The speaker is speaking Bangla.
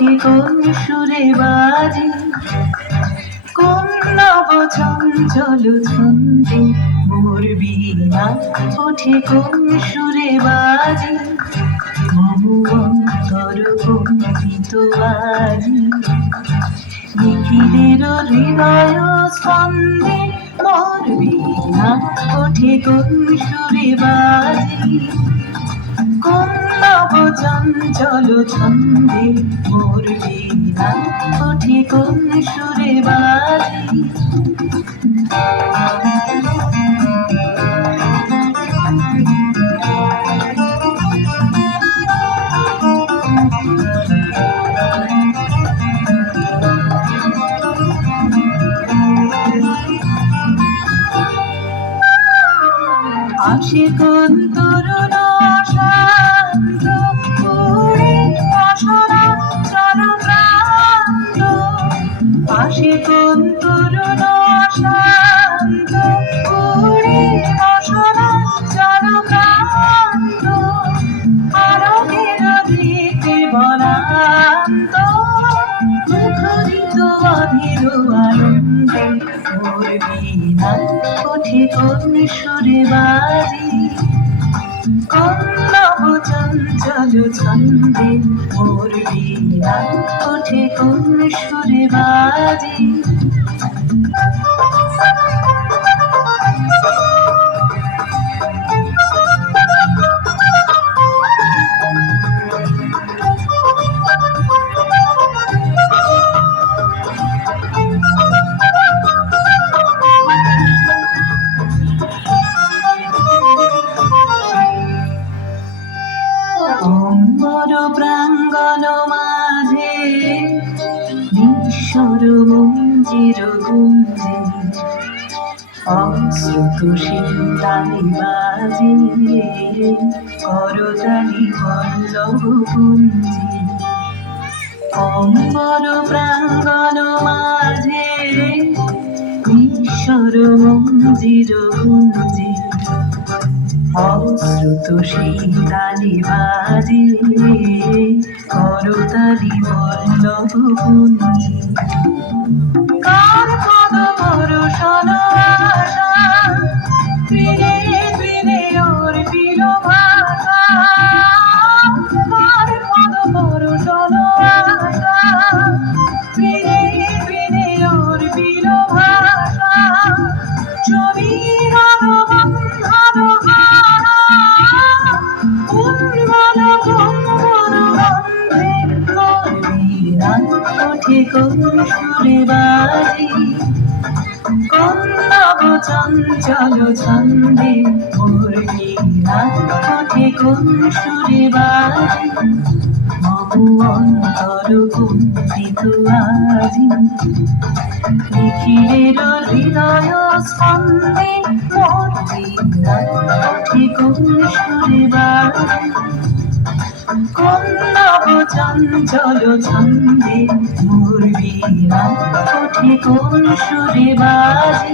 ওঠে কোন সুরে বাজে, কোন নব চঞ্চল ছন্দে মোর বীণা ওঠে কোন সুরে বাজে, মম অন্তর কম্পিত আজি নিখিলের হৃদয় স্পন্দে মোর বীণা ওঠে কোন সুরে বাজে, কোন নব চঞ্চল ছন্দে মোর বীণা ওঠে কোন সুরে বাজে। আসে কোন তরুণ শান্ত পুরে অসরা চরপ্রান্ত, আসে কোন তরুণ শান্ত পুরে অসরা চরপ্রান্ত, আরবের দিকে বলান্ত মুখরিত অধীর আনন্দে মোর বীণা ওঠে কোন সুরে বাজে, কোন নব চঞ্চল ছন্দে মোর বীণা ওঠে কোন সুরে বাজে। অম্বর প্রাঙ্গণ মাঝে নিঃস্বর মঞ্জির গুঞ্জে, অশ্রুত সিন্তালি বাজে করতালি পল্লব কুঞ্জে, অম্বর প্রাঙ্গণ মাঝে নিঃস্বর মঞ্জির গুঞ্জে, অশ্রুত সিন্তালি বাজে করতালি পল্লব কুঞ্জে, কার পদ বরষণ আশা ফিরে ফিরে ওর পিল ভাষা, কার পদ বরষণ আশা ফিরে ফিরে ওর পিল ভাষা, ছবির বন্ধন উন্মল কুম্ভর গন্ধে মোর বীণা ওঠে কোন সুরে বাজে, কোন নব চঞ্চল ছন্দে মোর বীণা ওঠে কোন সুরে বাজে, মম অন্তর কম্পিত আজি নিখিলের হৃদয় স্পন্দে মোর বীণা ওঠে কোন সুরে বাজে, কোন নব চঞ্চল ছন্দে মোর বীণা ওঠে কোন সুরে বাজে।